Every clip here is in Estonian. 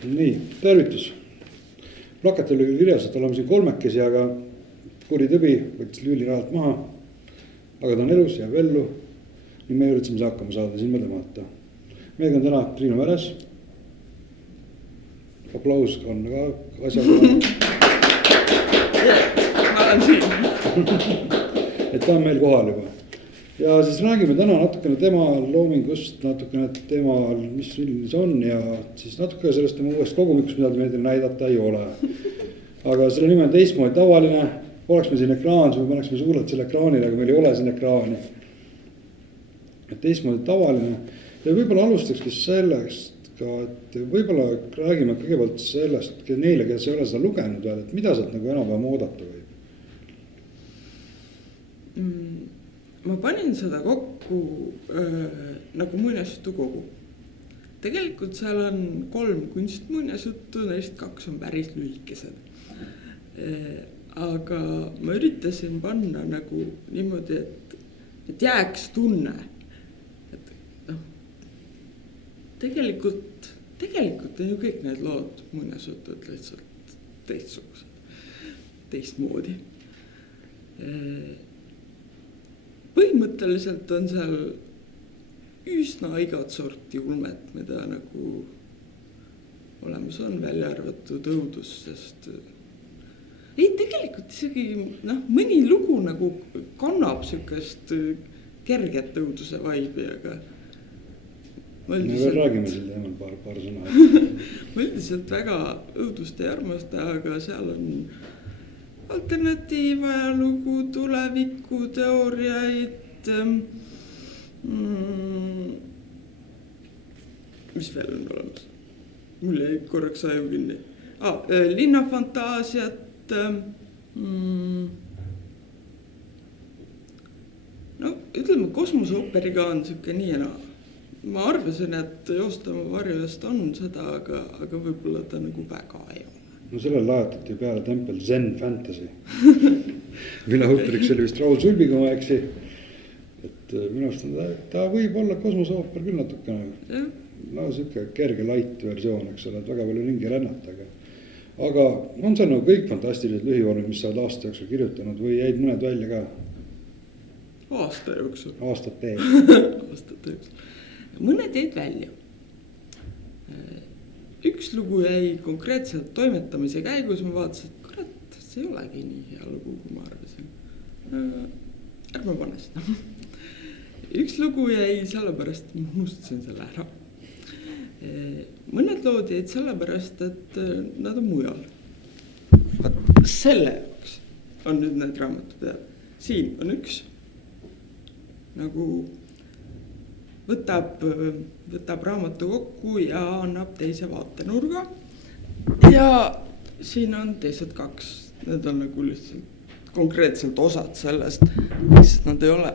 Nii, tervitus. Plakatil oli kirjas, et oleme siin kolmekesi, aga kuri tõbi võttis lüüli rahalt maha. Aga ta on elus, jääb ellu. Nii me üritasime see hakkama saada, siin mõtlema võtta. Meiega on täna Triinu Väres. Aplaus on ka asjaga. Ma olen siin. Et ta on meil kohal juba. Ja siis räägime täna natukene tema loomingust, natukene temal, mis film see on ja siis natuke sellest tema uuest kogumikust, mida meile näidata ei ole. Aga selle nime on teistmoodi tavaline, oleks me siin ekraan, siis me paneksime suurelt selle ekraanile, aga meil ei ole siin ekraani. Et teistmoodi tavaline ja võib-olla alustakski sellest ka, et võib-olla räägime kõigepealt sellest neile, kes ei ole seda lugenud veel, et mida sealt nagu enam-vähem oodata võib? Ma panin seda kokku nagu muinasjutukogu. Tegelikult seal on 3 kunstmuinasjuttu, neist 2 on päris lühikesed. Aga ma üritasin panna nagu niimoodi, et jääks tunne. Et, no, tegelikult on ju kõik need lood muinasjutud lihtsalt teistsugused, teistmoodi. Põhimõtteliselt on seal üsna igat sorti ulmet, mida nagu olemas on välja arvatud õudus, sest ei, tegelikult isegi mõni lugu nagu kannab sükest kerget õuduse vaibi, aga me veel räägime selle teemal paar sõna. Ma üldiselt väga õudust ei armasta, aga seal on alternatiivajalugu, tuleviku teooriaid, mis veel on olemas? Mul jäi korraks aju kinni. Linnafantaasiat, no ütleme, kosmoseooperiga on siuke nii ja naa. Ma arvasin, et Joostama varjust on seda, aga võib-olla ta nagu väga ei ole. No sellel laetati peale tempel Zen Fantasy, mille autoriks oli vist Raul Sulbiga, ma eksi. Et minu arust ta võib olla kosmoseooper küll natukene. No siuke kerge light versioon, eks ole, et väga palju ringi rännata. Aga on seal nagu kõik fantastilised lühivormid, mis sa oled aasta jooksul kirjutanud või jäid mõned välja ka? Aasta jooksul. Aastate jooksul. Mõned jäid välja. Üks lugu jäi konkreetselt toimetamise käigus, ma vaatasin, et kurat, see ei olegi nii hea lugu, kui ma arvasin. Ärme pane seda. Üks lugu jäi sellepärast, et ma unustasin selle ära. Mõned lood jäid sellepärast, et nad on mujal. Selle jaoks on nüüd need raamatud ja siin on üks nagu võtab raamatu kokku ja annab teise vaatenurga. Ja siin on teised 2. Need on nagu lihtsalt konkreetselt osad sellest, sest nad ei ole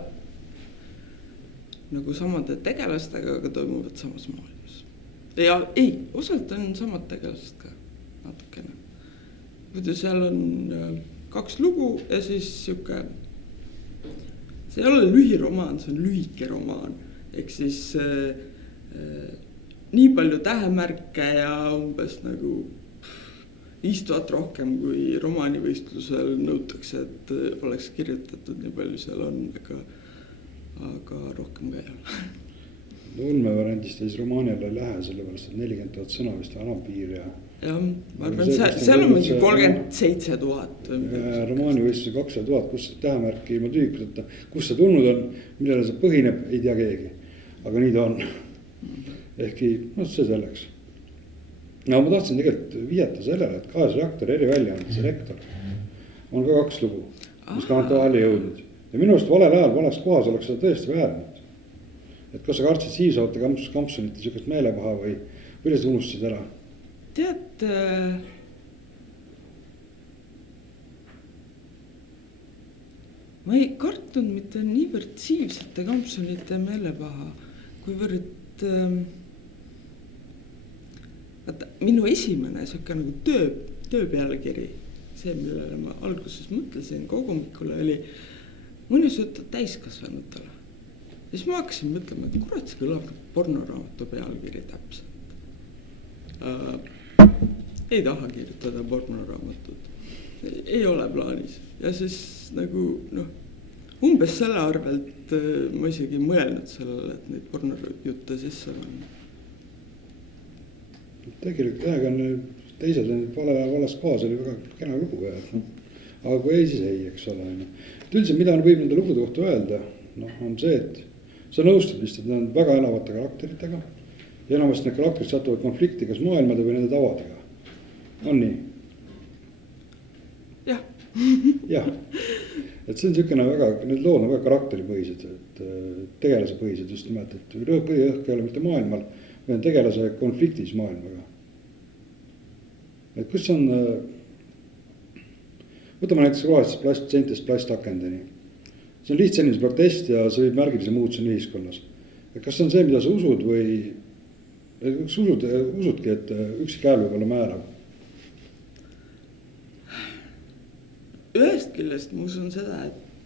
nagu samade tegelastega, aga toimuvad samas maailmas. Ja ei, osalt on samad tegelased ka natukene. Kuid seal on 2 lugu ja siis siuke, see ei ole lühiromaan, see on lühike romaan. Ehk siis nii palju tähemärke ja umbes nagu 5000 rohkem kui romaanivõistlusel nõutakse, et oleks kirjutatud nii palju seal on, aga rohkem ka ei ole. Ulme variandist siis romaaniale ei lähe, sellepärast et 40 000 sõna vist alampiir ja... Jah, ma arvan, seal on mingi 37 000. Romaanivõistluse 200 000, kus tähemärki ilma tühikuteta, kus see tulnud on, millele see põhineb, ei tea keegi. Aga nii ta on. Ehkki, see selleks. No ma tahtsin tegelikult viieta sellele, et Kaes Reaktori eriväljaandes rektor on ka 2 lugu, mis kannatavad välja jõudnud. Ja minu arust valel ajal, vales kohas oleks seda tõesti väärnud. Et kas sa kartsid Siivsaate kampsunite sükest meelepaha või lihtsalt unustasid ära? Tead, ma ei kartnud mitte niivõrd Siivsate kampsunite meelepaha, kuivõrd minu esimene siuke nagu töö pealkiri, see, millele ma alguses mõtlesin kogumikule, oli muinasjutud täiskasvanutele. Ja siis ma hakkasin mõtlema, et kurat, see kõlab pornoraamatu pealkiri täpselt. ei taha kirjutada pornoraamatut, ei ole plaanis ja siis nagu noh, umbes selle arvelt ma isegi mõelnud sellele, et neid pornojutte sisse panna. Tegelikult jah, aga teised on vallas kohas oli väga kena lugu ja aga kui ei, siis ei, eks ole. Üldiselt, mida võib nende lugude kohta öelda, on see, et sa nõustud vist, et nad on väga elavate karakteritega ja enamasti need karakterid satuvad konflikti kas maailmade või nende tavadega. On nii? Jah. Jah, et see on niisugune väga, need lood on väga karakteripõhised, et tegelasepõhised just nimelt, et põhiõhk ei ole mitte maailmal, või on tegelase konfliktis maailmaga. Et kus on, võtame näiteks rohelistest plastseintest plastakendeni. See on lihtsalt inimese protest ja see võib märgilise muutuseni ühiskonnas. Et kas see on see, mida sa usud või kas usudki, et üksik hääl võib olla määrav? Ühest küljest ma usun seda, et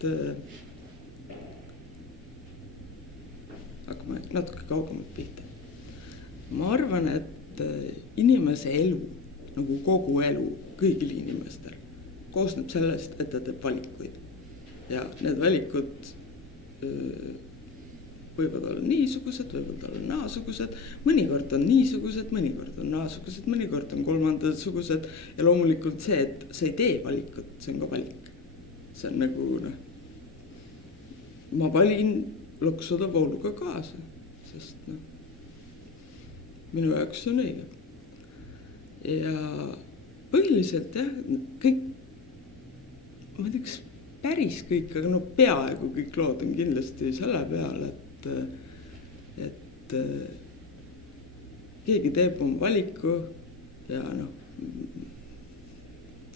hakkame natuke kaugemalt pihta. Ma arvan, et inimese elu, nagu kogu elu, kõigil inimestel koosneb sellest, et ta teeb valikuid. Ja need valikud võivad olla niisugused, võivad olla naasugused, mõnikord on niisugused, mõnikord on naasugused, mõnikord on kolmandasugused ja loomulikult see, et sa ei tee valikut, see on ka valik. See on nagu ma valin loksuda vooluga kaasa, sest minu jaoks on õige. Ja põhiliselt jah, kõik, ma ei tea, kas päris kõik, aga peaaegu kõik lood on kindlasti selle peale, et keegi teeb oma valiku ja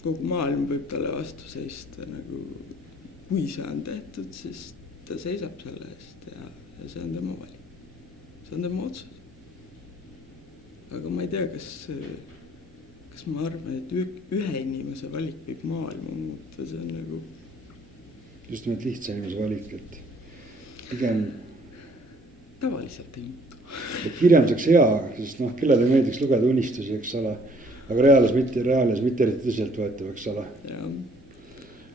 kogu maailm võib talle vastu seista, nagu kui see on tehtud, siis ta seisab selle eest ja see on tema valik, see on tema otsus. Aga ma ei tea, kas ma arvan, et ühe inimese valik võib maailma muuta, see on nagu just nimelt lihtsa inimese valik, et pigem tavaliselt ei muuta. Et kirjanduseks hea, sest kellele meeldiks lugeda unistusi, eks ole, aga reaalis mitte eriti tõsiselt võetav, eks ole.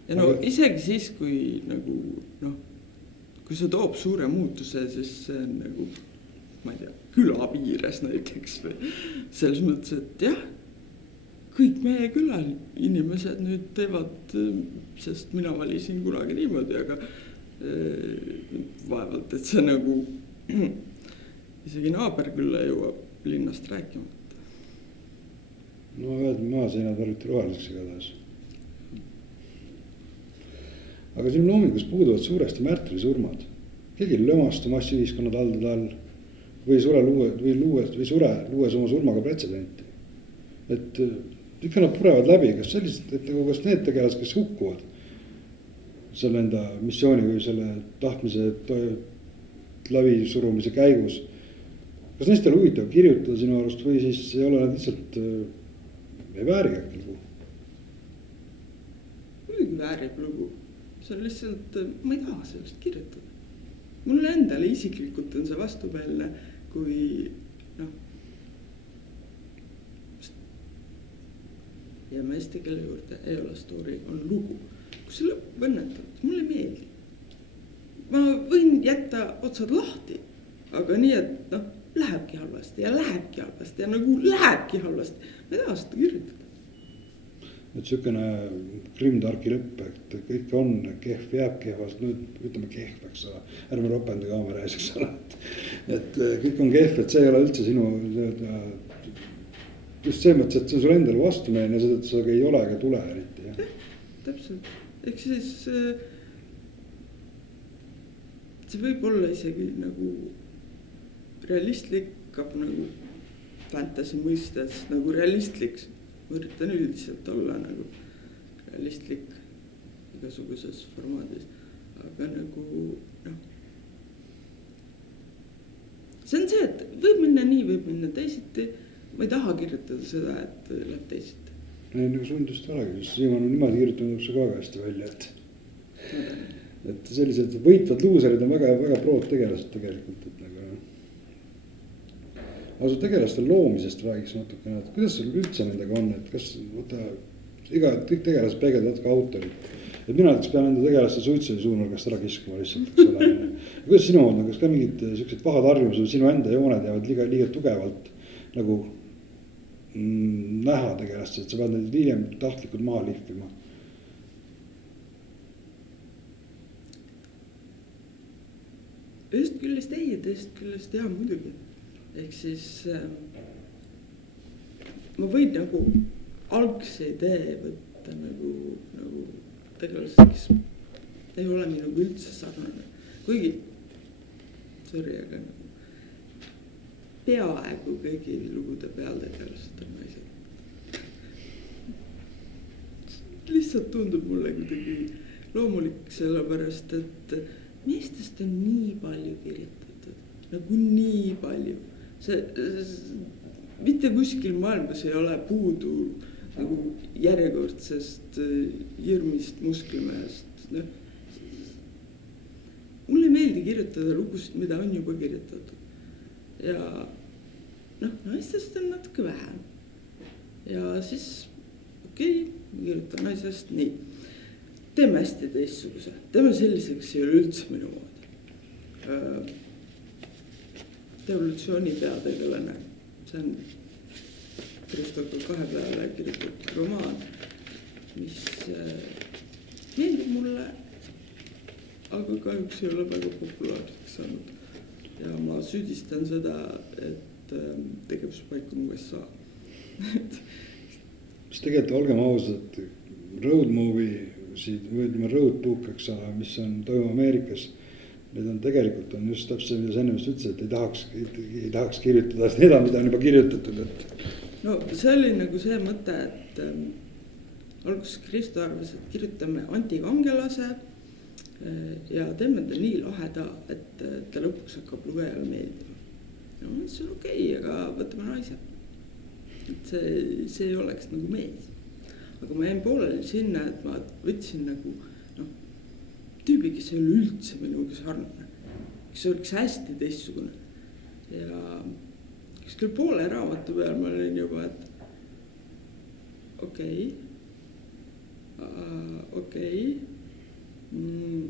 Ja isegi siis, kui kui see toob suure muutuse, siis see on nagu, ma ei tea, küla piires näiteks või selles mõttes, et jah, kõik meie külal inimesed nüüd teevad, sest mina valisin kunagi niimoodi, aga vaevalt, et see nagu isegi naaberkülla jõuab linnast rääkimata. No maaseinad värviti roheliseks igatahes. Aga siin loomingus puuduvad suuresti märtrisurmad. Keegi lömastu massiühiskonna taldade all või sure luues oma surmaga pretsedenti. Et ikka nad purevad läbi, kas sellised, et kas need tegelased, kes hukkuvad selle enda missiooni või selle tahtmise läbisurumise käigus, kas neist ei ole huvitav kirjutada sinu arust või siis ei ole nad lihtsalt ei vääri äkki lugu? Muidugi väärib lugu, see on lihtsalt, ma ei taha sellest kirjutada. Mulle endale isiklikult on see vastupeelne, kui jääme eesti keele juurde, ei ole story, on lugu, kus see lõpp õnnetult, mulle meeldib. Ma võin jätta otsad lahti, aga nii, et lähebki halvasti ja nagu lähebki halvasti. Ma ei taha seda kirjutada. Et sükene grimdarki lõpp, et kõik on kehv, jääb kehvast, nüüd ütleme kehv, eks ole, ärme ropenda kaamera ees, eks ole. Et kõik on kehv, et see ei ole üldse sinu, just see mõttes, et see on sul endale vastumeelne ja seda, et see ei ole ega tule eriti. Ja, täpselt, ehk siis see võib olla isegi nagu realistlik, nagu fantasy mõistes nagu realistliks. Ma üritan üldiselt olla nagu realistlik igasuguses formaadis, aga nagu see on see, et võib minna nii, võib minna teisiti. Ma ei taha kirjutada seda, et läheb teisiti. Ei, nagu sundust olegi, sest Siimann on niimoodi kirjutanud see ka väga hästi välja, et sellised võitvad luuserid on väga, väga prood tegelased tegelikult, et nagu aga su tegelaste loomisest räägiks natukene, et kuidas sul üldse nendega on, et kas vaata kõik tegelased peegeldavad ka autorit. Et mina näiteks pean enda tegelaste suitsude suunurgast ära kiskuma lihtsalt, eks ole. Kuidas sinu on, kas ka mingid siuksed pahad arvamused, sinu enda jooned jäävad liiga tugevalt nagu näha tegelast, et sa pead neid hiljem tahtlikult maha lihvima? Ühest küljest ei, teist küljest jah, muidugi. Ehk siis ma võin nagu algse idee võtta nagu tegelased, kes ei ole minuga üldse sarnane. Kuigi, sorry, aga nagu peaaegu kõigi lugude peal tegelased on naised. Lihtsalt tundub mulle kuidagi loomulik, sellepärast, et meestest on nii palju kirjutatud, nagu nii palju. Mitte kuskil maailmas ei ole puudu nagu järjekordsest hirmist musklimehest. Mulle ei meeldi kirjutada lugusid, mida on juba kirjutatud. Ja naistest on natuke vähem. Ja siis okei, ma kirjutan naisest nii. Teeme hästi teistsuguse. Teeme selliseks ei ole üldse minu moodi. Evolutsiooni peategelane. See on Kristoga 2 peale kirjutatud romaan, mis meeldib mulle, aga kahjuks ei ole väga populaarseks saanud. Ja ma süüdistan seda, et tegevuspaik on USA. Mis tegelikult olgem ausad, road movie, või ütleme road book, eks ole, mis on toimub Ameerikas. Need on tegelikult on just täpselt, mida sa enne vist ütlesid, et ei tahaks kirjutada seda, mida on juba kirjutatud. No see oli nagu see mõte, et alguses Kristo arvas, et kirjutame antikangelase ja teeme ta nii laheda, et ta lõpuks hakkab lugejale meeldima. No see on okei, aga võtame naise. Et see ei oleks nagu mees. Aga ma jäin pooleli sinna, et ma võtsin nagu tüübi, kes ei ole üldse minuga sarnane, kes oleks hästi teistsugune. Ja kes küll poole raamatu peal ma olin juba, et okei.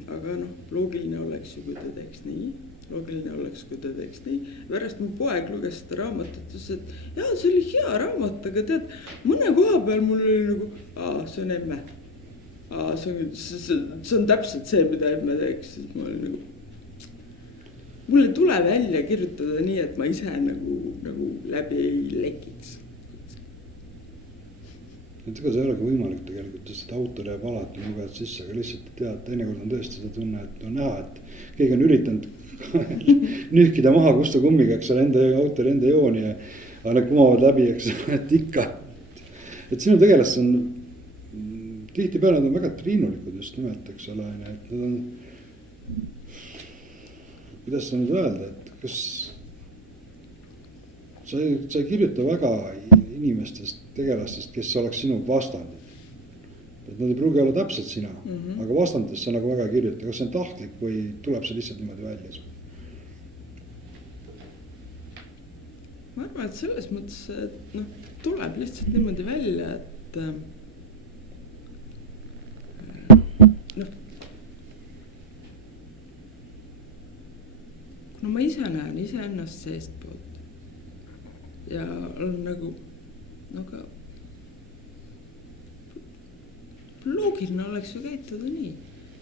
Aga loogiline oleks ju, kui ta teeks nii. Loogiline oleks, kui ta teeks nii. Pärast mu poeg luges seda raamatut, et jaa, see oli hea raamat, aga tead, mõne koha peal mul oli nagu, see on emme. See on täpselt see, mida emme teeks, siis ma olin nagu, mul ei tule välja kirjutada nii, et ma ise nagu läbi ei lekiks. Et ega see ei ole ka võimalik tegelikult, sest autor jääb alati lugejad sisse, aga lihtsalt tead, teinekord on tõesti seda tunne, et on näha, et keegi on üritanud nühkida maha kustu kummiga, eks ole, autori enda jooni ja nad kumavad läbi, eks ole, et ikka. Et sinu tegelast on tihtipeale nad on väga triinulikud just nimelt, eks ole, et nad on, kuidas sa nüüd öelda, et kas sa ei kirjuta väga inimestest, tegelastest, kes oleks sinu vastandid. Et nad ei pruugi olla täpselt sina, aga vastandist sa nagu väga ei kirjuta. Kas see on tahtlik või tuleb see lihtsalt niimoodi välja? Ma arvan, et selles mõttes, et tuleb lihtsalt niimoodi välja, et kuna ma ise näen iseennast seestpoolt ja olen nagu aga loogiline oleks ju käituda nii.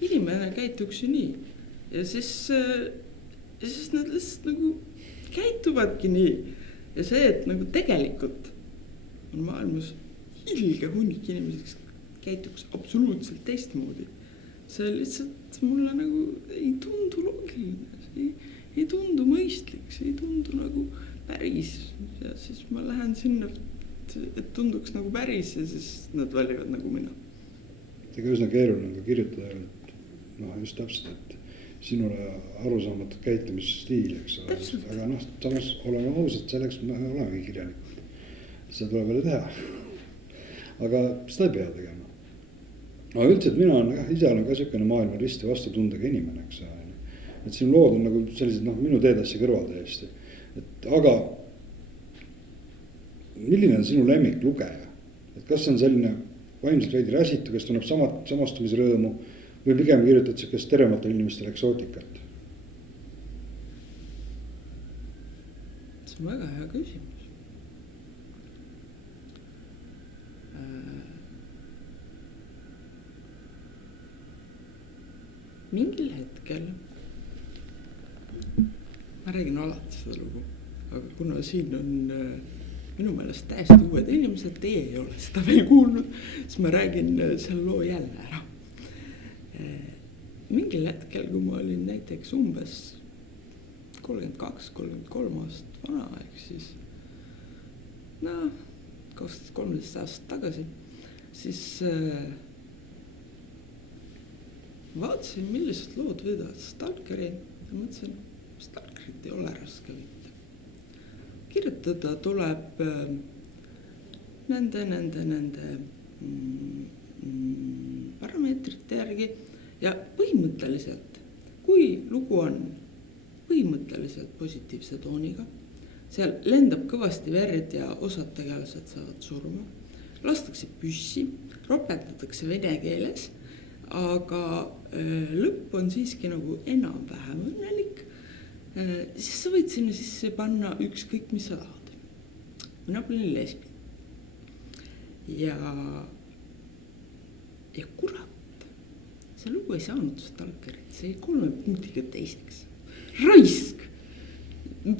Inimene käituks ju nii. Ja siis nad lihtsalt nagu käituvadki nii. Ja see, et nagu tegelikult on maailmas ilge hunnik inimeseks käituks absoluutselt teistmoodi. See lihtsalt mulle nagu ei tundu loogiline, ei tundu mõistlik, see ei tundu nagu päris. Ja siis ma lähen sinna, et tunduks nagu päris ja siis nad valivad nagu mina. Ega üsna keeruline ka kirjutada, et just täpselt, et sinule arusaamatud käitumisstiil, eks ole. Aga samas oleme ausad, selleks me olemegi kirjanikud. Seda tuleb veel teha. Aga seda ei pea tegema. Aga üldse, et mina ise olen ka siukene maailma risti vastutundega inimene, eks ole. Et siin lood on nagu sellised minu teedassi kõrval täiesti. Aga milline on sinu lemmik lugeja, et kas see on selline vaimselt veidi räsitu, kes tunneb samastumisrõõmu või pigem kirjutad siukest tervematele inimestele eksootikat? See on väga hea küsimus. Mingil hetkel, ma räägin alati seda lugu, aga kuna siin on minu meelest täiesti uued inimesed, teie ei ole seda veel kuulnud, siis ma räägin selle loo jälle ära. Mingil hetkel, kui ma olin näiteks umbes 32-33 aastat vana, ehk siis 13 aastat tagasi, siis vaatasin, millised lood võidavad Stalkeri ja mõtlesin, Stalkerit ei ole raske võita. Kirjutada tuleb nende parameetrite järgi ja põhimõtteliselt, kui lugu on põhimõtteliselt positiivse tooniga, seal lendab kõvasti verd ja osad tegelased saavad surma, lastakse püssi, ropendatakse vene keeles, aga lõpp on siiski nagu enam-vähem õnnelik, siis sa võid sinna sisse panna ükskõik, mis sa tahad. Mina olin lesbi. Ja kurat, see lugu ei saanud Stalkerit, see 3 punktiga teiseks. Raisk! Ma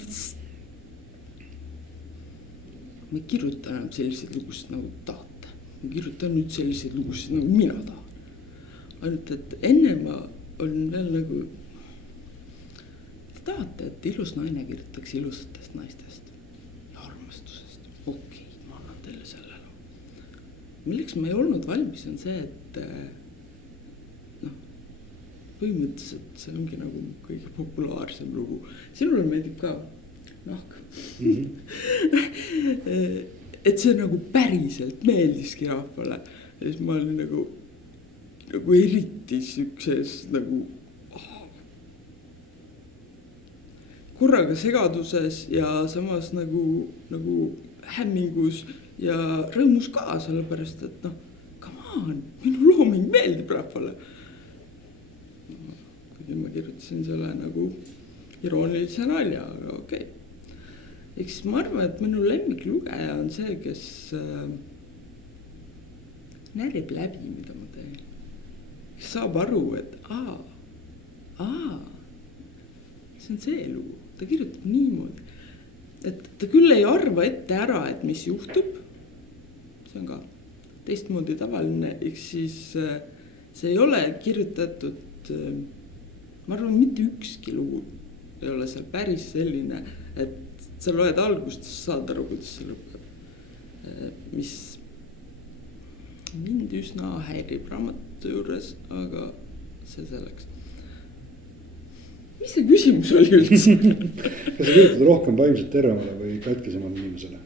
ei kirjuta enam selliseid lugusid nagu tahate. Ma kirjutan nüüd selliseid lugusid nagu mina tahan. Ainult, et enne ma olin veel nagu, te tahate, et ilus naine kirjutaks ilusatest naistest ja armastusest. Okei, ma annan teile selle loo. Milleks ma ei olnud valmis on see, et põhimõtteliselt see ongi nagu kõige populaarsem lugu. Sinule meeldib ka nahk. Et see nagu päriselt meeldiski rahvale. Ja siis ma olin nagu eriti sükses nagu korraga segaduses ja samas nagu hämmingus ja rõõmus ka, sellepärast, et come on, minu looming meeldib rahvale. Kuigi ma kirjutasin selle nagu iroonilise nalja, aga okei. Eks ma arvan, et minu lemmik lugeja on see, kes närib läbi, mida ma teen. Saab aru, et see on see lugu, ta kirjutab niimoodi, et ta küll ei arva ette ära, et mis juhtub, see on ka teistmoodi tavaline, eks siis see ei ole kirjutatud, ma arvan, mitte ükski lugu ei ole seal päris selline, et sa loed algust, saad aru, kuidas see lõpeb, mis mind üsna häirib raamatu juures, aga see selleks. Mis see küsimus oli üldse? Kas sa kirjutad rohkem vaimselt tervemale või katkesemale inimesele?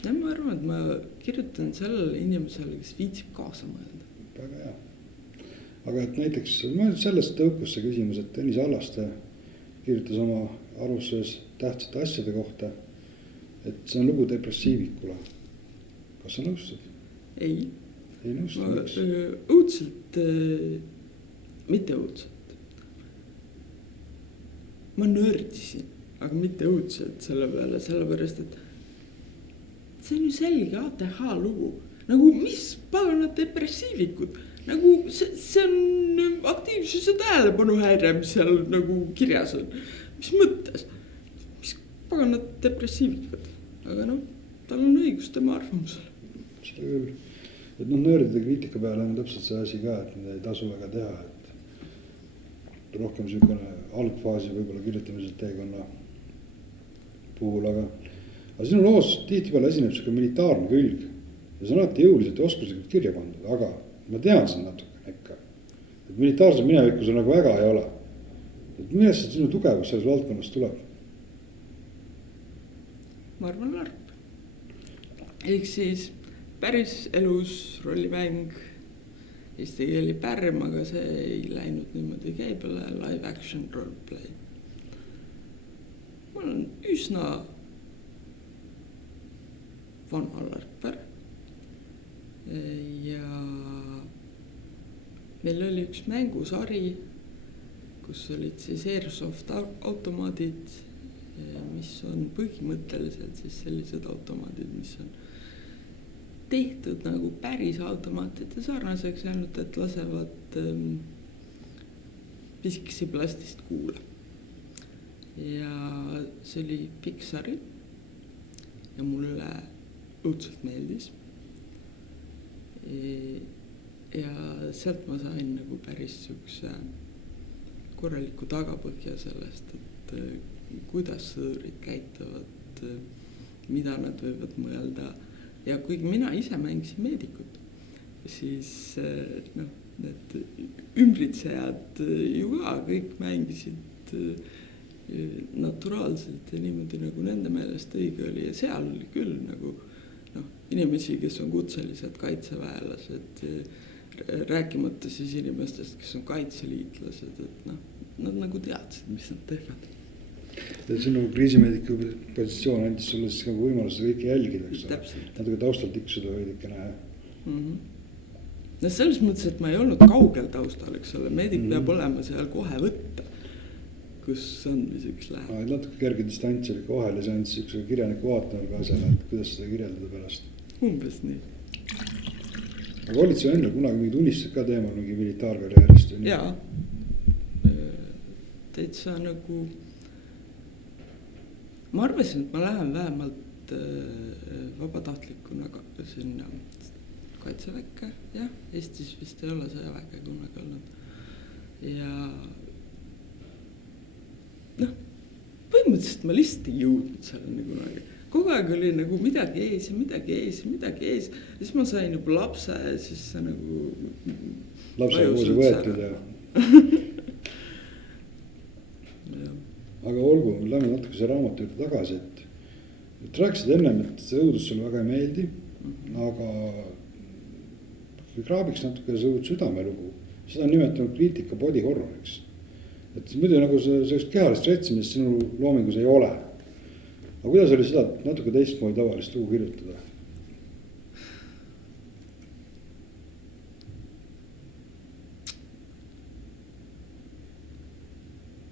Ja ma arvan, et ma kirjutan sellele inimesele, kes viitsib kaasa mõelda. Väga hea. Aga et näiteks sellest tõukus see küsimus, et Tõnis Allaste kirjutas oma arvustuses tähtsate asjade kohta, et see on lugu depressiivikule. Kas sa nõustud? Ei nõustud? Õudselt, mitte õudselt. Ma nördisin, aga mitte õudselt selle peale, sellepärast, et see on ju selge ATH lugu. Nagu mis pagana depressiivikud? Nagu see on aktiivsuse tähelepanu häire, mis seal nagu kirjas on. Mis mõttes? Mis pagana depressiivikud? Aga tal on õigus tema arvamusele. Seda küll. Et nöördide kriitika peale on täpselt see asi ka, et mida ei tasu väga teha, et rohkem süükone algfaasi võib-olla kirjutamisel teekonna puhul, aga sinu loos tihtipeale esineb siuke militaarne külg ja see on alati jõuliselt ja oskuslikult kirja pandud, aga ma tean seda natukene ikka, et militaarse minevikus nagu väga ei ole. Et millest sinu tugevus selles valdkonnas tuleb? Ma arvan larp. Ehk siis päris elus rollimäng, eesti keeli pärm, aga see ei läinud niimoodi käibele, live action roleplay. Ma olen üsna vana Larkberg. Ja meil oli üks mängusari, kus olid siis Airsoft automaadid, mis on põhimõtteliselt siis sellised automaadid, mis on tehtud nagu päris automaatide sarnaseks, ainult et lasevad pisikesi plastist kuule. Ja see oli pikk sari ja mulle õudselt meeldis. Ja sealt ma sain nagu päris sükse korraliku tagapõhja sellest, et kuidas sõdurid käituvad, mida nad võivad mõelda. Ja kuigi mina ise mängisin meedikut, siis need ümbritsejad ju ka kõik mängisid naturaalselt ja niimoodi nagu nende meelest õige oli. Ja seal oli küll nagu inimesi, kes on kutselised kaitseväelased, rääkimata siis inimestest, kes on kaitseliitlased, et nad nagu teadsid, mis nad teevad. Sinu kriisimeediku positsioon andis sulle siis nagu võimaluse kõike jälgida, eks ole? Natuke taustalt tiksuda võidikene. No selles mõttes, et ma ei olnud kaugel taustal, eks ole, meedik peab olema seal kohe võtta, kus andmiseks läheb. Natuke kerge distants oli vahel ja see andis üks kirjaniku vaatama ka asjale, et kuidas seda kirjeldada pärast. Umbes nii. Aga olid su endal kunagi mingid unistused ka teemal mingi militaarkarjäärist? Jaa, täitsa nagu ma arvasin, et ma lähen vähemalt vabatahtlikuna sinna kaitseväkke, jah, Eestis vist ei ole sõjaväge kunagi olnud. Ja põhimõtteliselt ma lihtsalt ei jõudnud selleni kunagi. Kogu aeg oli nagu midagi ees ja midagi ees ja midagi ees. Ja siis ma sain juba lapse ja siis see nagu lapse koos võetud ja aga olgu, lähme natuke see raamatu juurde tagasi, et rääkisid ennem, et see õudus sulle väga ei meeldi, aga kui kraabiks natuke see õud südamelugu, seda on nimetanud kriitika body horroriks. Et muidu nagu sellist kehalist retsimist sinu loomingus ei ole. Aga kuidas oli seda natuke teistmoodi tavalist lugu kirjutada?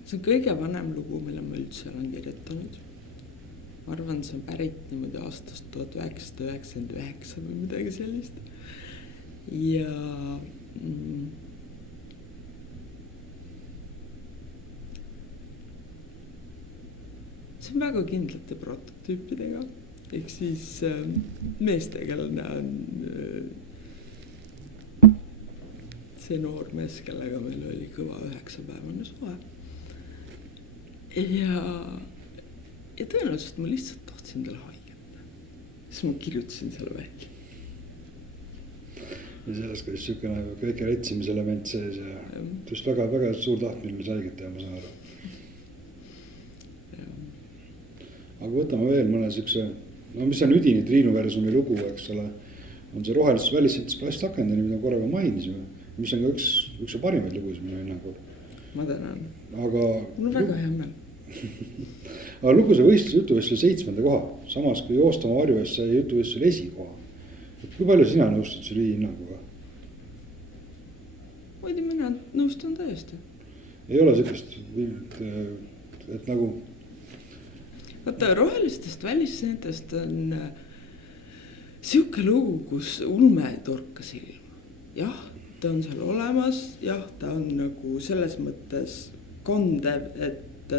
See on kõige vanem lugu, mille ma üldse olen kirjutanud. Ma arvan, see on pärit niimoodi aastast 1999 või midagi sellist. Ja see on väga kindlate prototüüpidega. Ehk siis meestegelane on see noor mees, kellega meil oli kõva 9-päevane suhe. Ja tõenäoliselt ma lihtsalt tahtsin talle haigata. Siis ma kirjutasin selle välja. Ja selles, kuidas sükene kõike retsimise element sees ja just väga suur tahtmine haiget teha, ma saan aru. Aga võtame veel mõne sükse, mis on üdini Triinu-versumi lugu, eks ole, on see rohelistes välissetes plastakendini, mida korraga mainisime, mis on ka üks parimaid lugusid minu hinnangul. Ma tänan. Aga mul on väga hea meel. Aga lugu see võistlus jutuvõistlusel 7. koha, samas kui Joostama varju eest sai jutuvõistlusel esikoha. Kui palju sina nõustud selle hinnanguga? Muidu mina nõustun täiesti. Ei ole sellist, et nagu Vaata, rohelistest välisseentest on siuke lugu, kus ulme ei torka silma. Jah, ta on seal olemas, jah, ta on nagu selles mõttes kandev, et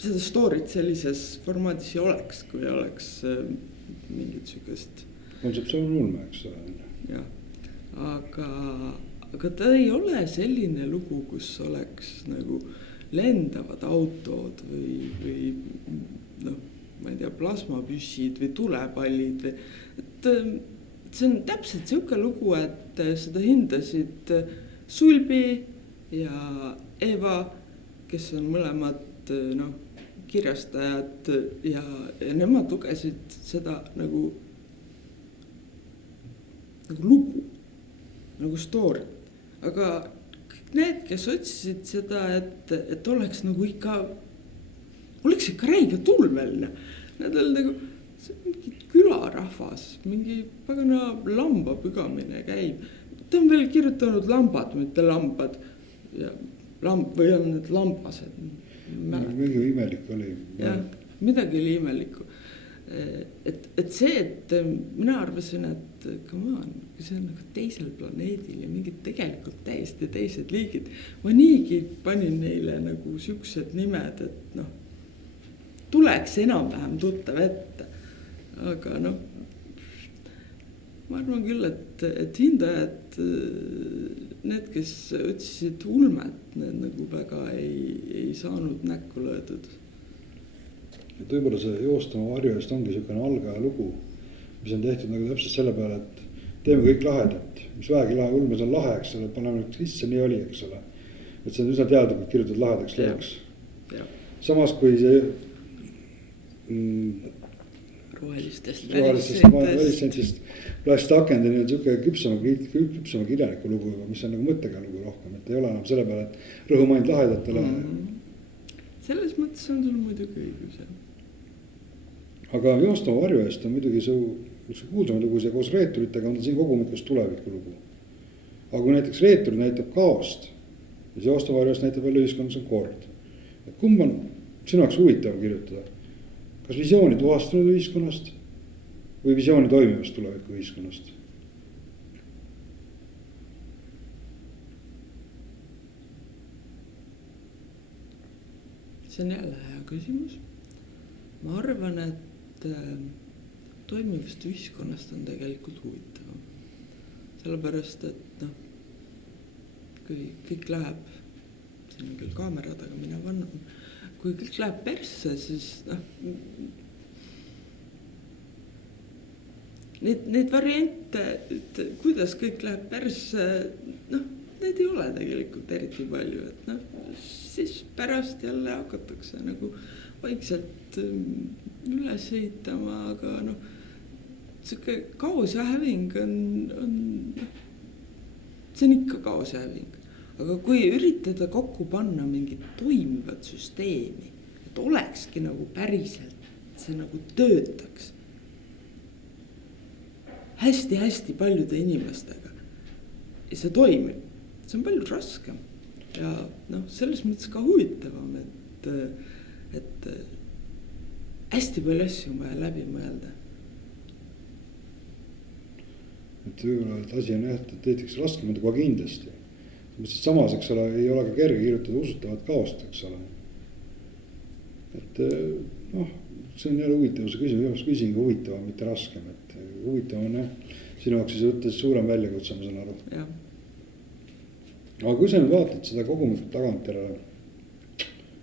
seda story't sellises formaadis ei oleks, kui oleks mingit sükest. Kontseptsioon ulme, eks ole. Jah, aga ta ei ole selline lugu, kus oleks nagu lendavad autod või ma ei tea, plasmapüssid või tulepallid või, et see on täpselt siuke lugu, et seda hindasid Sulbi ja Eva, kes on mõlemad kirjastajad ja nemad lugesid seda nagu lugu, nagu story, aga need, kes otsisid seda, et oleks nagu ikka räige tulmeline. Need oli nagu see on mingi külarahvas, mingi pagana lambapügamine käib. Ta on veel kirjutanud lambad, mitte lambad ja või on need lambased. Mingi imelik oli. Jah, midagi oli imelikku. Et see, et mina arvasin, et come on, see on nagu teisel planeedil ja mingid tegelikult täiesti teised liigid. Ma niigi panin neile nagu siuksed nimed, et noh, tuleks enam-vähem tuttav ette. Aga noh, ma arvan küll, et hindajad, need, kes otsisid ulmet, need nagu väga ei saanud näkku löödud. Et võib-olla see Joostama varju eest ongi selline algaja lugu, mis on tehtud nagu täpselt selle peale, et teeme kõik lahedat, mis vähegi lahe, ulmes on lahe, eks ole, paneme sisse, nii oli, eks ole. Et see on üsna teadlikult kirjutatud lahedaks looks. Samas kui see rohelistest välissentsist Plastakendini on siuke küpsema kirjaniku lugu, mis on nagu mõttega lugu rohkem, et ei ole enam selle peale, et rõhum ainult lahedatele. Selles mõttes on sul muidugi õigus. Aga Joostama varju eest on muidugi üks kuulsamaid lugu, see koos reeturitega on ta siin kogumikus tuleviku lugu. Aga kui näiteks reeturid näitab kaost, siis Joostama varju eest näitab veel ühiskonnas on kord. Et kumb on sinu jaoks huvitav kirjutada? Kas visiooni tuhastunud ühiskonnast või visiooni toimivast tuleviku ühiskonnast? See on jälle hea küsimus. Ma arvan, et toimivast ühiskonnast on tegelikult huvitav. Sellepärast, et noh, kui kõik läheb, siin on küll kaamerad, aga mina vannan, kui kõik läheb persse, siis noh, need variante, et kuidas kõik läheb persse, noh, need ei ole tegelikult eriti palju, et noh, siis pärast jälle hakatakse nagu vaikselt üles ehitama, aga noh, siuke kaos ja häving on, see on ikka kaos ja häving. Aga kui üritada kokku panna mingit toimivat süsteemi, et olekski nagu päriselt, see nagu töötaks hästi-hästi paljude inimestega ja see toimib, see on palju raskem ja noh, selles mõttes ka huvitavam, et hästi palju asju on vaja läbi mõelda. Et võib-olla, et asi on jah, et näiteks raskem on kohe kindlasti. Samas, eks ole, ei ole ka kerge kirjutada usutavat kaost, eks ole. Et noh, see on jälle huvitavuse küsimus, küsin ka huvitavam, mitte raskem, et huvitav on jah, sinu jaoks siis võttes suurem väljakutse, ma saan aru. Ja. Aga kui sa nüüd vaatad seda kogumikut tagantjärele,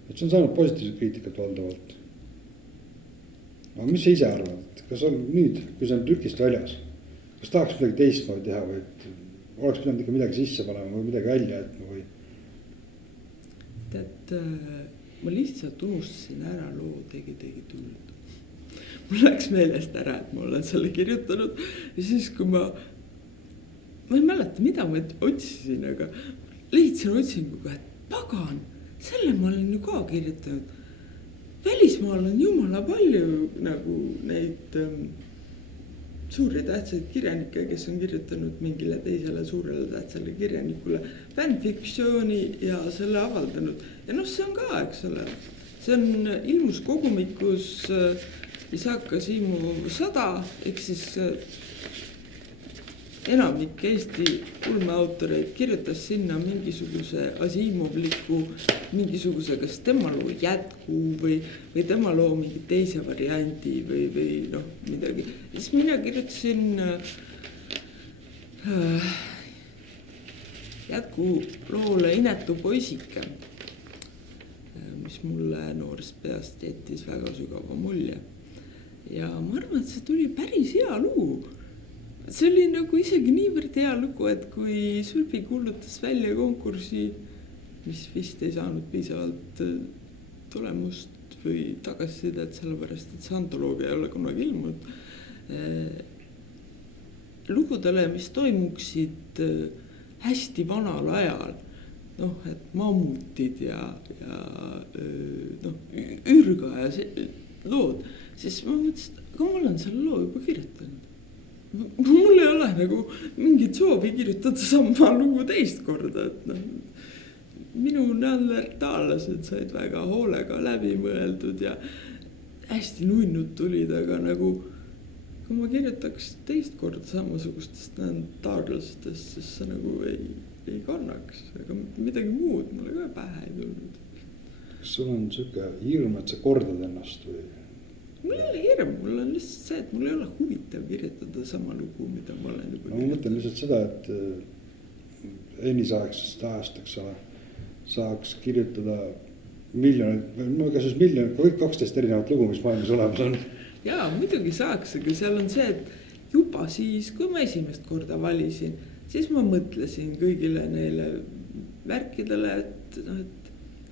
et see on saanud positiivset kriitikat valdavalt. Aga mis sa ise arvad, kas on nüüd, kui see on trükist väljas, kas tahaks midagi teistmoodi teha või et oleks pidanud ikka midagi sisse panema või midagi välja jätma või? Tead, ma lihtsalt unustasin ära loo tegi tuld. Mul läks meelest ära, et ma olen selle kirjutanud ja siis kui ma ei mäleta, mida ma otsisin, aga leidsin otsinguga, et pagan, selle ma olen ju ka kirjutanud. Välismaal on jumala palju nagu neid suuri tähtsaid kirjanikke, kes on kirjutanud mingile teisele suurele tähtsale kirjanikule fanfiction'i ja selle avaldanud. Ja noh, see on ka, eks ole, see on ilmus kogumikus Isaac Asimov 100, ehk siis enamik Eesti ulmeautoreid kirjutas sinna mingisuguse Asimovliku, mingisuguse kas tema loo jätku või tema loo mingi teise variandi või noh, midagi. Siis mina kirjutasin jätku loole Inetu poisike, mis mulle noorest peast jättis väga sügava mulje. Ja ma arvan, et see tuli päris hea lugu. See oli nagu isegi niivõrd hea lugu, et kui Sulbi kuulutas välja konkursi, mis vist ei saanud piisavalt tulemust või tagasisidet, sellepärast, et see antoloogia ei ole kunagi ilmunud. Lugudele, mis toimuksid hästi vanal ajal, noh, et mammutid ja noh, ürga ja lood, siis ma mõtlesin, aga ma olen selle loo juba kirjutanud. Mul ei ole nagu mingit soovi kirjutada sama lugu teist korda, et noh, minu neandertaallased said väga hoolega läbi mõeldud ja hästi nunnud tulid, aga nagu kui ma kirjutaks teist korda samasugustest neandertaallastest, siis see nagu ei kannaks, aga midagi muud mulle ka pähe ei tulnud. Kas sul on siuke hirm, et sa kordad ennast või? Mul ei ole hirm, mul on lihtsalt see, et mul ei ole huvitav kirjutada sama lugu, mida ma olen juba ma mõtlen lihtsalt seda, et ennisaegsest ajast, eks ole, saaks kirjutada miljonid, kõik 12 erinevat lugu, mis maailmas olemas on. Jaa, muidugi saaks, aga seal on see, et juba siis, kui ma esimest korda valisin, siis ma mõtlesin kõigile neile värkidele, et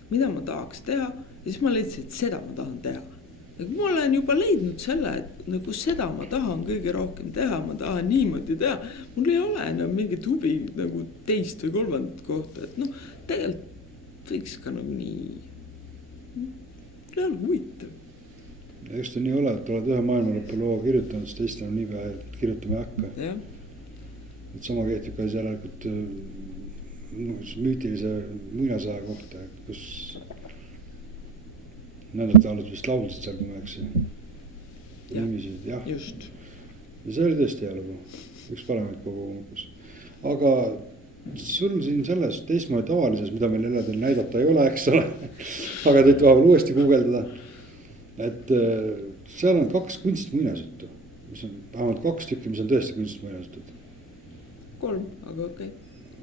mida ma tahaks teha, ja siis ma leidsin, et seda ma tahan teha. Ja kui ma olen juba leidnud selle, et nagu seda ma tahan kõige rohkem teha, ma tahan niimoodi teha, mul ei ole enam mingit huvi nagu teist või kolmandat kohta, et noh, tegelikult võiks ka nagu nii, ei ole huvitav. Ja just nii ole, et oled ühe maailmalõpu loo kirjutanud, siis teist on nii pähe, et kirjutame hakka. Ja. Et sama kehtib ka järelikult müütilise muinasaja kohta, kus neandertaallased vist laulsid seal, kui ma eksin. Nimisid, jah. Just. Ja see oli tõesti hea lugu, üks paremaid kogu muukus. Aga sul siin selles teistmoodi tavalises, mida meil eladel näidata ei ole, eks ole, aga teid vahepeal uuesti guugeldada, et seal on 2 kunstmuinasjuttu, mis on vähemalt 2 tükki, mis on tõesti kunstmuinasjuttud. 3, aga okei.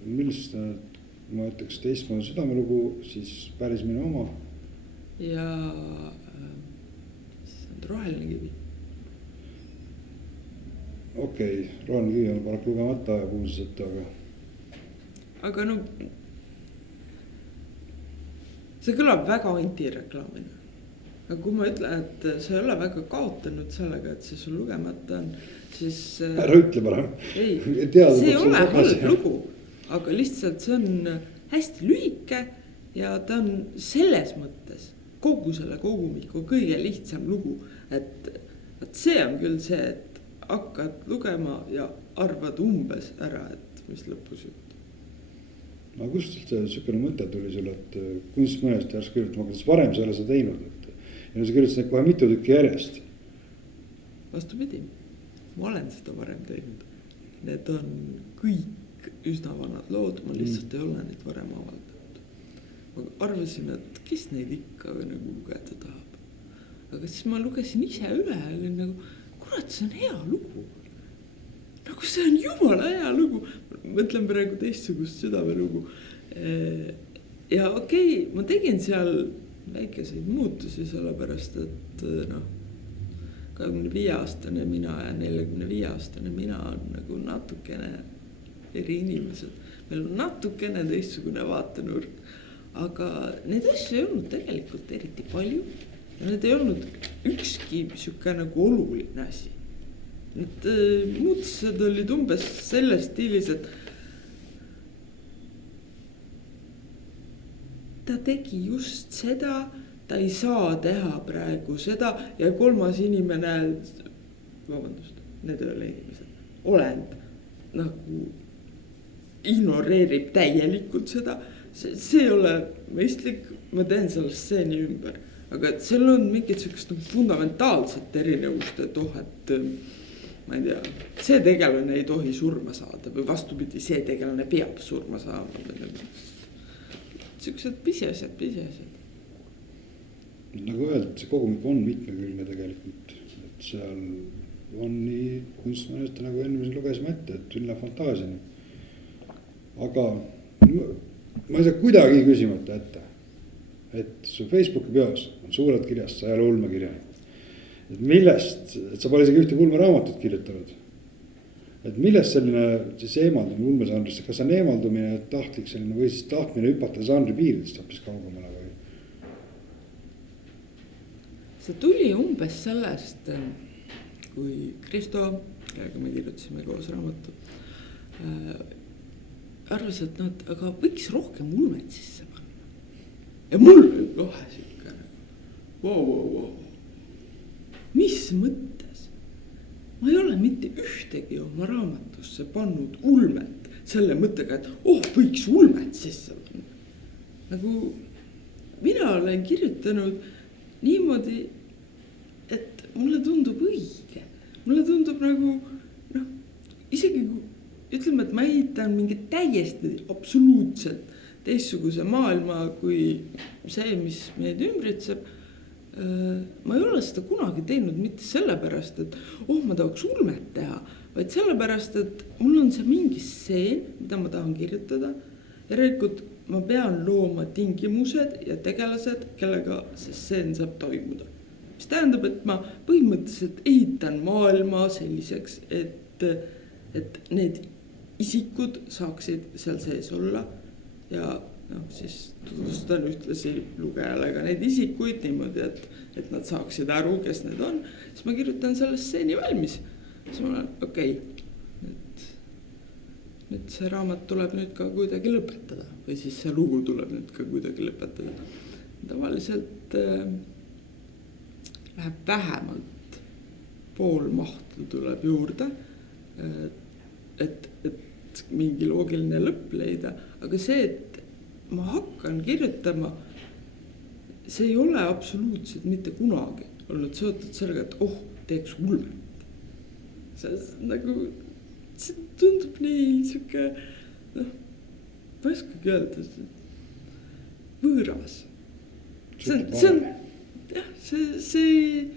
Millist, ma ütleks teistmoodi südamelugu, siis päris minu oma. Ja roheline kivi. Okei, roheline kivi on paraku lugemata ja puusesõttu, aga no see kõlab väga antireklaamina. Aga kui ma ütlen, et see ei ole väga kaotanud sellega, et see sul lugemata on, siis ära ütle parem. Ei, see ei ole halb lugu, aga lihtsalt see on hästi lühike ja ta on selles mõttes kogu selle kogumiku kõige lihtsam lugu, et see on küll see, et hakkad lugema ja arvad umbes ära, et mis lõpus juhtub. Aga kust selline mõte tuli sulle, et kunstmõnest järsk kirjutama, kuidas varem sa ei ole seda teinud, ja sa kirjutasid kohe mitu tükki järjest? Vastupidi, ma olen seda varem teinud. Need on kõik üsna vanad lood, ma lihtsalt ei ole neid varem avaldanud. Ma arvasin, et kes neid ikka nagu lugeda tahab. Aga siis ma lugesin ise üle ja olin nagu, kurat, see on hea lugu. Nagu see on jumala hea lugu. Mõtlen praegu teistsugust südamelugu. Ja okei, ma tegin seal väikeseid muutusi sellepärast, et noh, 25-aastane mina ja 45-aastane mina on nagu natukene eri inimesed. Meil on natukene teistsugune vaatenurk. Aga need asju ei olnud tegelikult eriti palju ja need ei olnud ükski siuke nagu oluline asi. Need muutused olid umbes selles stiilis, et ta tegi just seda, ta ei saa teha praegu seda ja 3. inimene, vabandust, need ei ole inimesed, olend nagu ignoreerib täielikult seda. See ei ole mõistlik, ma teen selle stseeni ümber, aga seal on mingid sellised fundamentaalsed erinevust, et et ma ei tea, see tegelane ei tohi surma saada või vastupidi, see tegelane peab surma saama. Sellised pisiasjad. Nagu öeldud, see kogumik on mitmekülgne tegelikult, et seal on nii kunstmõnest nagu enne lugesime ette, et ülne fantaasiani. Aga ma ei saa kuidagi küsimata ette, et su Facebooki peos on suured kirjast, sa ei ole ulmekirjanik. Et millest, et sa pole isegi ühte ulmeraamatut kirjutanud. Et millest selline siis eemaldumine ulmežanrisse, kas on eemaldumine tahtlik selline või siis tahtmine hüpata žanri piiridest hoopis kaugemale või? See tuli umbes sellest, kui Kristo, kellega me kirjutasime koos raamatu, arvas, et aga võiks rohkem ulmet sisse panna. Ja mul oli kohe siukene, wow. mis mõttes? Ma ei ole mitte ühtegi oma raamatusse pannud ulmet selle mõttega, et võiks ulmet sisse panna. Nagu mina olen kirjutanud niimoodi, et mulle tundub õige. Mulle tundub nagu, isegi kui ütleme, et ma ehitan mingi täiesti absoluutselt teistsuguse maailma kui see, mis meid ümbritseb. Ma ei ole seda kunagi teinud mitte sellepärast, et ma tahaks ulmet teha, vaid sellepärast, et mul on see mingi stseen, mida ma tahan kirjutada. Järelikult ma pean looma tingimused ja tegelased, kellega see stseen saab toimuda. Mis tähendab, et ma põhimõtteliselt ehitan maailma selliseks, et need isikud saaksid seal sees olla ja siis tutvustan ühtlasi lugejale ka neid isikuid niimoodi, et nad saaksid aru, kes need on. Siis ma kirjutan selle stseeni valmis. Siis ma olen, okei, nüüd see raamat tuleb nüüd ka kuidagi lõpetada või siis see lugu tuleb nüüd ka kuidagi lõpetada. Tavaliselt läheb vähemalt pool mahtu tuleb juurde, et mingi loogiline lõpp leida, aga see, et ma hakkan kirjutama, see ei ole absoluutselt mitte kunagi olnud seotud sellega, et teeks ulmet. See tundub nii siuke, ma ei oskagi öelda, võõras. See on, see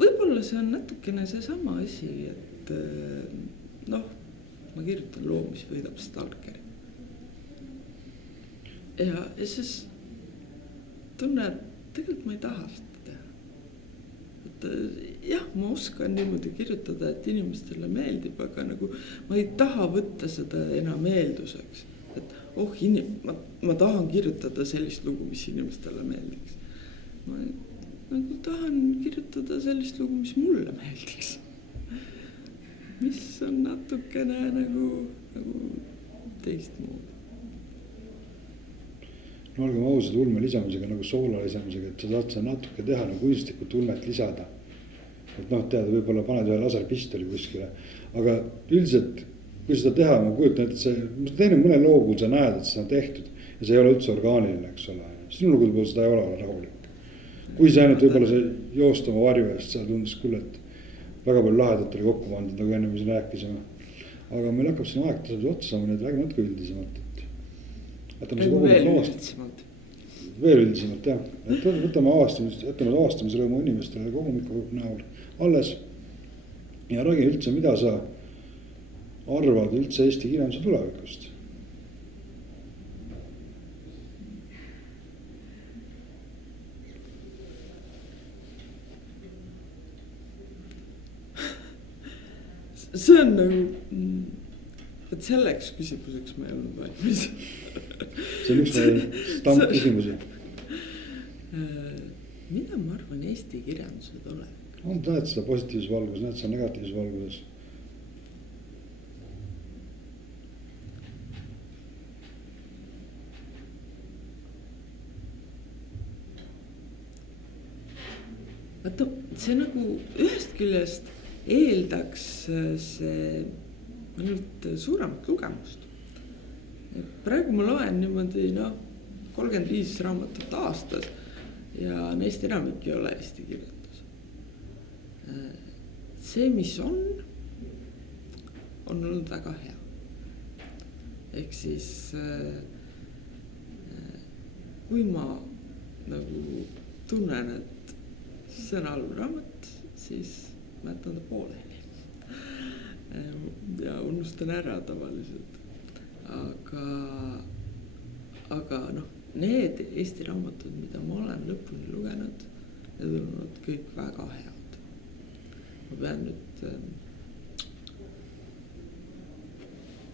võib-olla see on natukene see sama asi, et ma kirjutan loo, mis võidab Stalkeri. Ja siis tunne, et tegelikult ma ei taha seda teha. Et jah, ma oskan niimoodi kirjutada, et inimestele meeldib, aga nagu ma ei taha võtta seda enam eelduseks. Et ma tahan kirjutada sellist lugu, mis inimestele meeldiks. Ma nagu tahan kirjutada sellist lugu, mis mulle meeldiks. Mis on natukene nagu teistmoodi. No olgem ausad, ulme lisamisega nagu soola lisamisega, et sa saad seda natuke teha nagu kunstlikult ulmet lisada. Et teada, võib-olla paned ühe laserpistoli kuskile, aga üldiselt, kui seda teha, ma kujutan, et ma teine mõne loo puhul sa näed, et see on tehtud ja see ei ole üldse orgaaniline, eks ole. Sinu lugude puhul seda ei ole rahulik. Kui see ainult võib-olla see joostama varju eest, see tundus küll, et väga palju lahedat oli kokku pandud, nagu enne kui siin rääkisime. Aga meil hakkab siin aeg tasab otsa, ma nüüd räägin natuke üldisemalt. Veel üldisemalt, jah. Et võtame avastamisrõõmu inimestele kogumiku näol alles. Ja räägi üldse, mida sa arvad üldse Eesti kirjanduse tulevikust? See on nagu, et selleks küsimuseks ma ei olnud valmis. See on üks stamm küsimusi. Mida ma arvan Eesti kirjanduse tulevik? Näed seda positiivses valguses, näed seda negatiivses valguses. Vaata, see nagu ühest küljest eeldaks see ainult suuremat lugemust. Praegu ma loen niimoodi 35 raamatut aastas ja neist enamik ei ole Eesti kirjandus. See, mis on olnud väga hea. Ehk siis kui ma nagu tunnen, et see on halb raamat, siis ma jätan ta pooleli ja unustan ära tavaliselt. Aga need Eesti raamatud, mida ma olen lõpuni lugenud, need on olnud kõik väga head. Ma pean nüüd,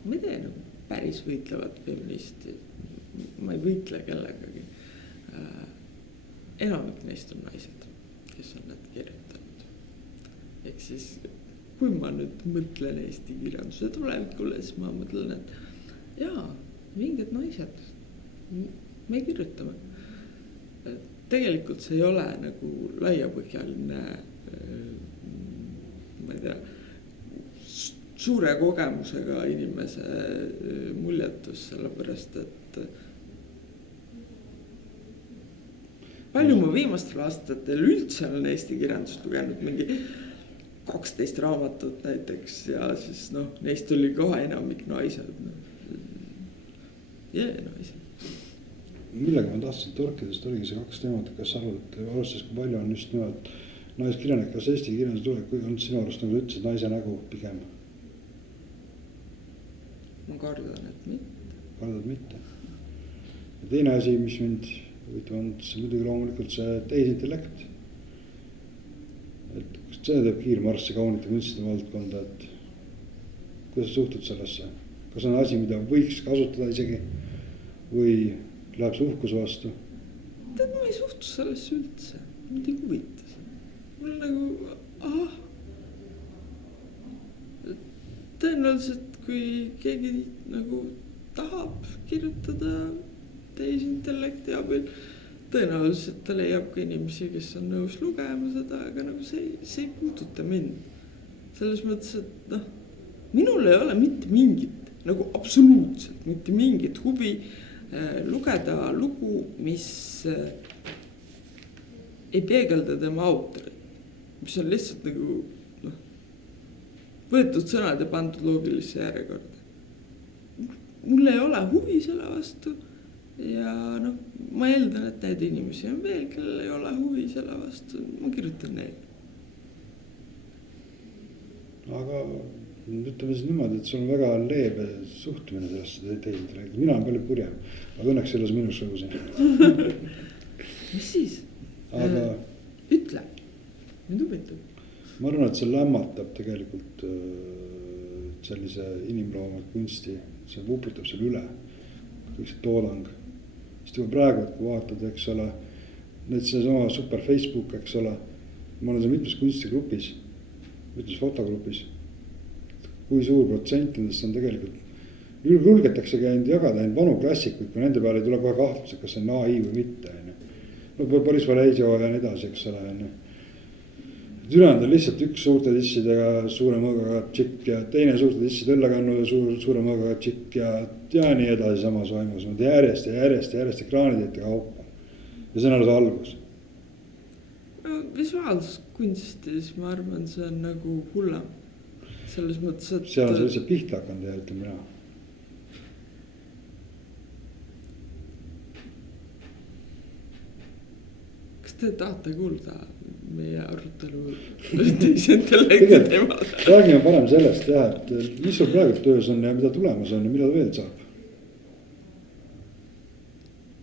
ma ei tea, päris võitlevat feministi, ma ei võitle kellegagi. Enamik neist on naised, kes on need kirjutanud. Ehk siis, kui ma nüüd mõtlen Eesti kirjanduse tulevikule, siis ma mõtlen, et jaa, mingid naised, me kirjutame. Tegelikult see ei ole nagu laiapõhjaline, ma ei tea, suure kogemusega inimese muljetus, sellepärast et palju ma viimastel aastatel üldse olen Eesti kirjandust lugenud, mingi 12 raamatut näiteks ja siis noh, neist oli kohe enamik naised. Naised. Millega ma tahtsin torkida, sest oligi see 2 teemat, kas sa arvad, et arvestades, kui palju on just nimelt naiskirjanik, kas Eesti kirjandus tuleb, kui on sinu arust, nagu sa ütlesid, naise nägu pigem? Ma kardan, et mitte. Kardad mitte. Ja teine asi, mis mind huvitav on, see muidugi loomulikult see tehisintellekt. Et kas see teeb kiirmarssi kaunite kunstide valdkonda, et kuidas sa suhtud sellesse? Kas on asi, mida võiks kasutada isegi või läheb see uhkus vastu? Tead, ma ei suhtu sellesse üldse, mind ei huvita see. Mul nagu, tõenäoliselt kui keegi nagu tahab kirjutada tehisintellekti abil, tõenäoliselt ta leiab ka inimesi, kes on nõus lugema seda, aga nagu see ei puuduta mind. Selles mõttes, et noh, minul ei ole mitte mingit, nagu absoluutselt mitte mingit huvi lugeda lugu, mis ei peegelda tema autorit, mis on lihtsalt nagu võetud sõnad ja pandud loogilisse järjekorda. Mul ei ole huvi selle vastu ja noh, ma eeldan, et need inimesi on veel, kellel ei ole huvi selle vastu, ma kirjutan neile. Aga ütleme siis niimoodi, et sul on väga leebe suhtumine sellesse tehisintellekti. Mina olen palju kurjem, aga õnneks selles minus rõhusin. Mis siis? Aga ütle, mind huvitab. Ma arvan, et see lämmatab tegelikult sellise inimlooma kunsti, see vuputab selle üle, kõik see toodang. Sest juba praegu, et kui vaatad, eks ole, need seesama super Facebook, eks ole, ma olen seal mitmes kunstigrupis, mitmes fotogrupis, kui suur protsent nendest on tegelikult, julgetakse käinud jagada ainult vanu klassikuid, kui nende peale ei tule kohe kahtlused, kas see on AI või mitte. No Boris Vallejo ja nii edasi, eks ole. Ülejäänud on lihtsalt üks suurte tissidega suure mõõgaga tšikk ja teine suurte tissid õllakannu ja suure mõõgaga tšikk ja nii edasi samas vaimus. Järjest ekraanid kaupa. Ja see on alles algus. Visuaalskunstis ma arvan, see on nagu hullem. Selles mõttes, et seal on see lihtsalt pihta hakanud ja ütleme mina. Kas te tahate kuulda meie arutelu tehisintellekti teemal? Räägime parem sellest jah, et mis sul praegu töös on ja mida tulemas on ja mida veel saab?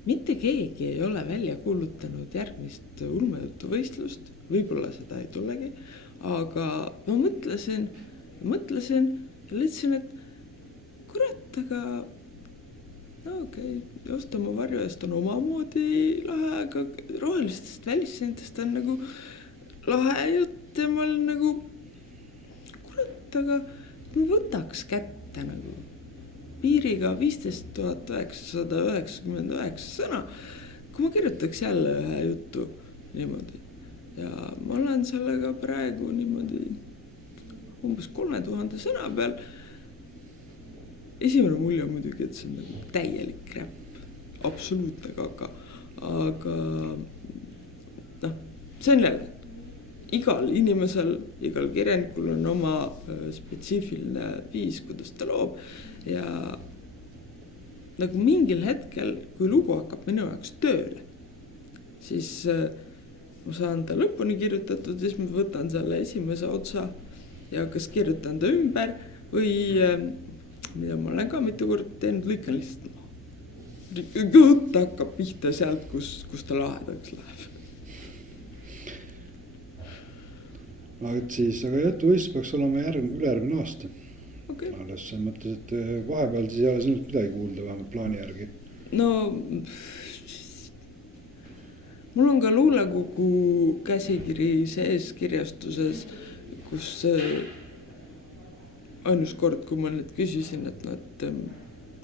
Mitte keegi ei ole välja kuulutanud järgmist ulmejutuvõistlust, võib-olla seda ei tulegi, aga ma mõtlesin ja leidsin, et kurat, aga okei, Ostama varju eest on omamoodi lahe, aga rohelistest välisseentest on nagu lahe jutt ja ma olen nagu kurat, aga ma võtaks kätte nagu piiriga 15 999 sõna, kui ma kirjutaks jälle ühe jutu niimoodi. Ja ma olen sellega praegu niimoodi umbes 3000 sõna peal. Esimene mulje on muidugi, et see on nagu täielik räpp, absoluutne kaka, aga noh, see on jälle. Igal inimesel, igal kirjanikul on oma spetsiifiline viis, kuidas ta loob. Ja nagu mingil hetkel, kui lugu hakkab minu jaoks tööle, siis ma saan ta lõpuni kirjutatud, siis ma võtan selle esimese otsa ja kas kirjutan ta ümber või mida ma olen ka mitu kord teinud, lõikan lihtsalt maha. Jutt hakkab pihta sealt, kus ta lahedaks läheb. Aga jätuvõistlus peaks olema ülejärgmine aasta. Okay. Alles selles mõttes, et vahepeal siis ei ole sinust midagi kuulda, vähemalt plaani järgi. No, mul on ka luulekogu käsikiri sees kirjastuses, kus ainus kord, kui ma nüüd küsisin, et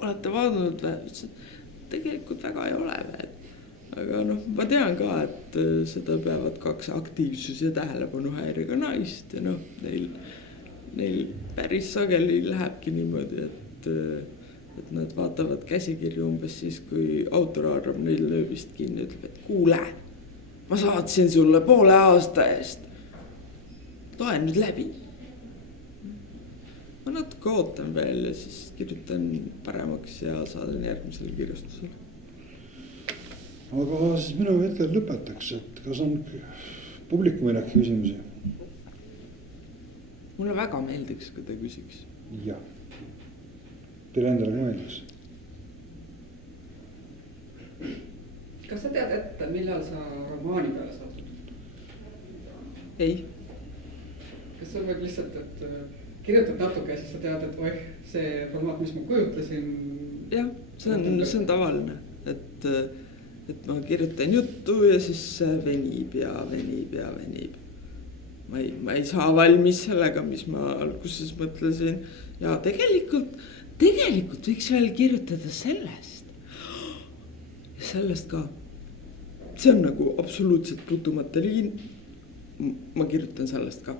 olete vaadanud või? Ütlesin, et tegelikult väga ei ole veel. Aga noh, ma tean ka, et seda peavad 2 aktiivsus- ja tähelepanuhäirega naist ja noh, neil päris sageli lähebki niimoodi, et nad vaatavad käsikirju umbes siis, kui autor haarab neil lööbist kinni, ütleb, et kuule, ma saatsin sulle poole aasta eest. Loe nüüd läbi. Ma natuke ootan veel ja siis kirjutan paremaks ja saadan järgmisele kirjastusele. Aga siis minu hetkel lõpetaks, et kas on publikumil äkki küsimusi? Mulle väga meeldiks, kui ta küsiks. Jah. Teile endale ka meeldiks? Kas sa tead ette, millal sa romaani peale saad? Ei. Kas sul võib lihtsalt, et kirjutad natuke ja siis sa tead, et oih, see formaat, mis ma kujutlesin. Jah, see on tavaline, et ma kirjutan juttu ja siis venib ja venib ja venib. Ma ei saa valmis sellega, mis ma alguses mõtlesin ja tegelikult võiks veel kirjutada sellest. Ja sellest ka. See on nagu absoluutselt putumata liin. Ma kirjutan sellest ka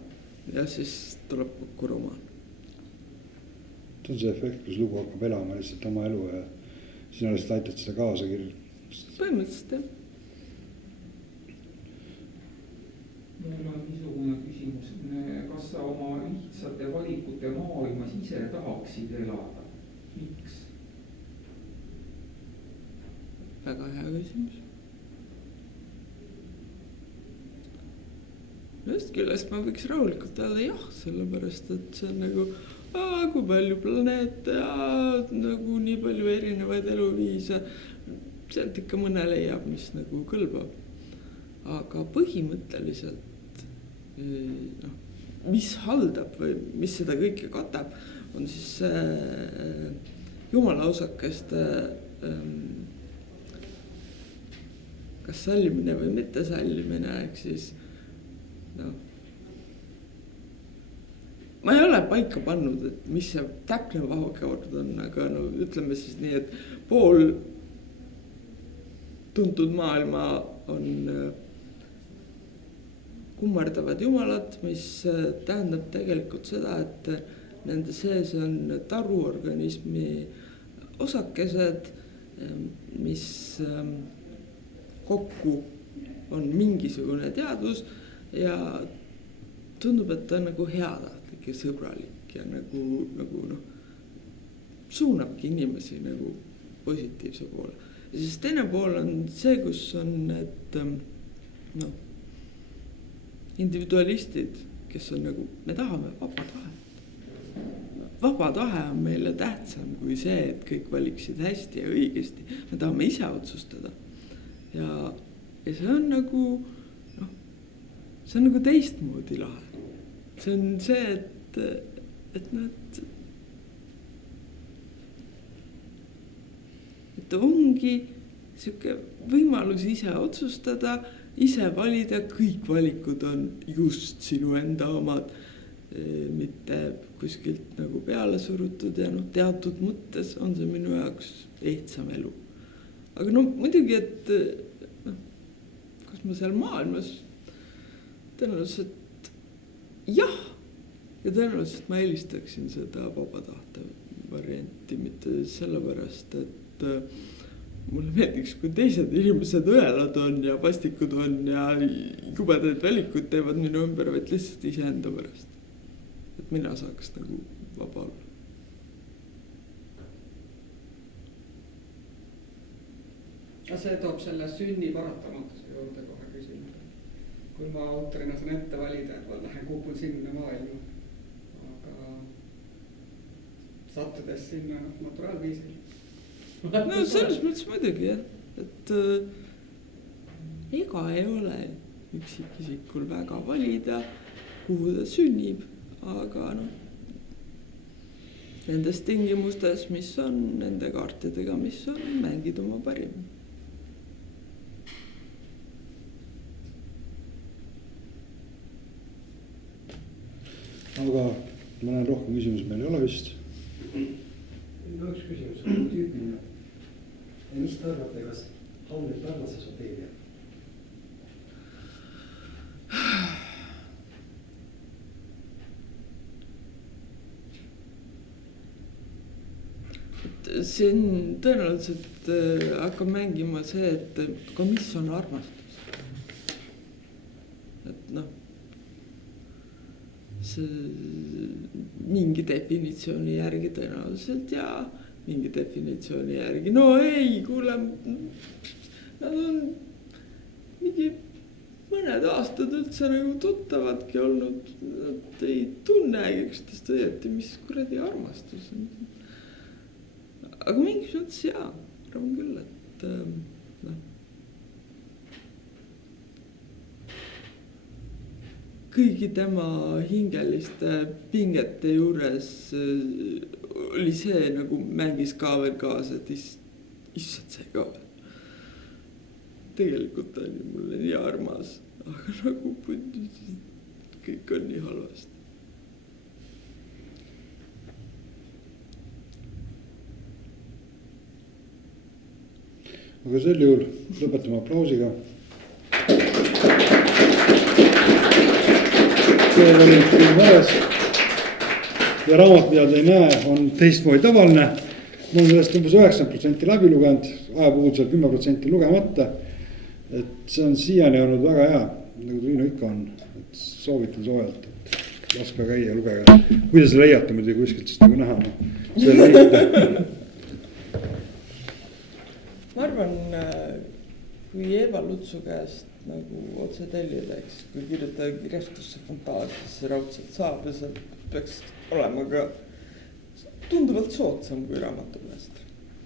ja siis tuleb kokku romaan. See on see efekt, kus lugu hakkab elama lihtsalt oma elu ja sina lihtsalt aitad seda kaasa kirjutada. Põhimõtteliselt jah. Mul on niisugune küsimus, kas sa oma lihtsate valikute maailmas ise tahaksid elada? Miks? Väga hea küsimus. Ühest küljest ma võiks rahulikult öelda jah, sellepärast et see on nagu kui palju planeete ja nagu nii palju erinevaid eluviise. Sealt ikka mõne leiab, mis nagu kõlbab. Aga põhimõtteliselt, mis haldab või mis seda kõike katab, on siis jumalausakeste kas sallimine või mitte sallimine, ehk siis ma ei ole paika pannud, et mis see täpne vahekord on, aga no ütleme siis nii, et pool tuntud maailma on kummardavad jumalad, mis tähendab tegelikult seda, et nende sees on taruorganismi osakesed, mis kokku on mingisugune teadvus ja tundub, et ta on nagu heatahtlik ja sõbralik ja nagu suunabki inimesi nagu positiivse poole. Ja siis teine pool on see, kus on need individualistid, kes on nagu, me tahame vaba tahet. Vaba tahe on meile tähtsam kui see, et kõik valiksid hästi ja õigesti. Me tahame ise otsustada. Ja see on nagu, see on nagu teistmoodi lahe. See on see, et ongi siuke võimalus ise otsustada, ise valida, kõik valikud on just sinu enda omad, mitte kuskilt nagu peale surutud ja teatud mõttes on see minu jaoks ehtsam elu. Aga muidugi, et kas ma seal maailmas tõenäoliselt jah, ja tõenäoliselt ma eelistaksin seda vaba tahte varianti, mitte sellepärast, et mulle meeldiks, kui teised inimesed õelad on ja vastikud on ja jubedaid valikuid teevad minu ümber, vaid lihtsalt iseenda pärast. Et mina saaks nagu vaba olla. See toob selle sünni paratamatuse juurde kohe küsima. Kui ma autorina saan ette valida, et ma lähen kukun sinna maailma, aga sattudes sinna naturaalviisil. No selles mõttes muidugi jah, et ega ei ole üksikisikul väga valida, kuhu ta sünnib, aga nendes tingimustes, mis on, nende kaartidega, mis on, mängid oma parim. Aga ma näen rohkem küsimusi meil ei ole vist. Üks küsimus, tüüpiline. Mis te arvate, kas Hamlet armastas Otelia? siin tõenäoliselt hakkab mängima see, et ka mis on armastus. Et noh, see mingi definitsiooni järgi tõenäoliselt ja mingi definitsiooni järgi. No ei, kuule, nad on mingi mõned aastad üldse nagu tuttavadki olnud. Nad ei tunnegi üksteist õieti, mis kuradi armastus on. Aga mingis mõttes jaa, arvan küll, et noh. Kõigi tema hingeliste pingete juures oli see nagu mängis ka veel kaasa, et issand see ka veel. Tegelikult on ju mulle nii armas, aga nagu kõik on nii halvasti. Aga sel juhul lõpetame aplausiga. See oli vares ja raamat, mida te ei näe, on teistmoodi tavaline. Ma olen sellest umbes 90% läbi lugenud, ajapuudusel 10% lugemata. Et see on siiani olnud väga hea, nagu Triinu ikka on. Et soovitan soojalt, et laske käia, lugege. Kui te selle leiate muidugi kuskilt, siis nagu näha. See on lihtne. Ma arvan, kui Eva Lutsu käest nagu otse tellida, eks, kui kirjutada kirjastusse Fantaasiasse raudselt saab ja seal peaks olema ka tunduvalt soodsam kui Raamatumäest.